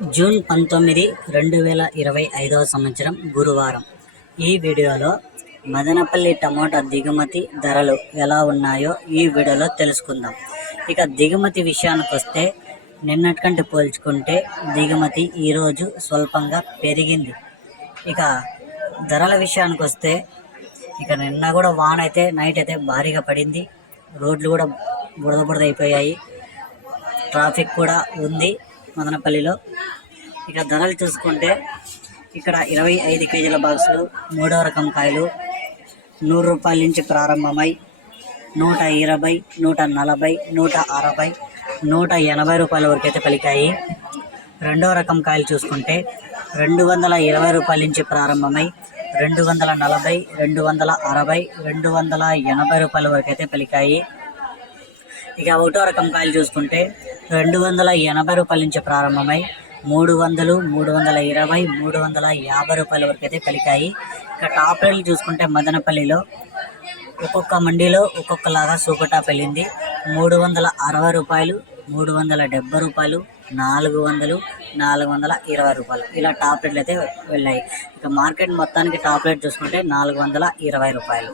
June 19, 2025 సంవత్సరం గురువారం. ఈ వీడియోలో మదనపల్లి టమోటా దిగుమతి ధరలు ఎలా ఉన్నాయో ఈ వీడియోలో తెలుసుకుందాం. ఇక దిగుమతి విషయానికి వస్తే నిన్నటికంటే పోల్చుకుంటే దిగుమతి ఈరోజు స్వల్పంగా పెరిగింది. ఇక ధరల విషయానికి వస్తే ఇక నిన్న కూడా వాన అయితే నైట్ అయితే భారీగా పడింది. రోడ్లు కూడా బురద అయిపోయాయి. ట్రాఫిక్ కూడా ఉంది మదనపల్లిలో. ఇక ధరలు చూసుకుంటే ఇక్కడ 25 కేజీల బాక్సులు 3వ రకం కాయలు 100 రూపాయల నుంచి ప్రారంభమై 120, 140, 160, 180 రూపాయల వరకు అయితే పలికాయి. 2వ రకం కాయలు చూసుకుంటే 220 రూపాయల నుంచి ప్రారంభమై 240, 260, 280 రూపాయల వరకు అయితే పలికాయి. ఇక 1వ రకం కాయలు చూసుకుంటే 280 రూపాయల నుంచి ప్రారంభమై 300, 320, 350 రూపాయల వరకు అయితే పలికాయి. ఇక టాప్ రేట్లు చూసుకుంటే మదనపల్లిలో ఒక్కొక్క మండీలో ఒక్కొక్కలాగా సూపర్ టాప్ వెళ్ళింది. 360 రూపాయలు, 370 రూపాయలు, 400, 420 రూపాయలు ఇలా టాప్ రేట్లు అయితే వెళ్ళాయి. ఇక మార్కెట్ మొత్తానికి టాప్ రేట్ చూసుకుంటే 420 రూపాయలు.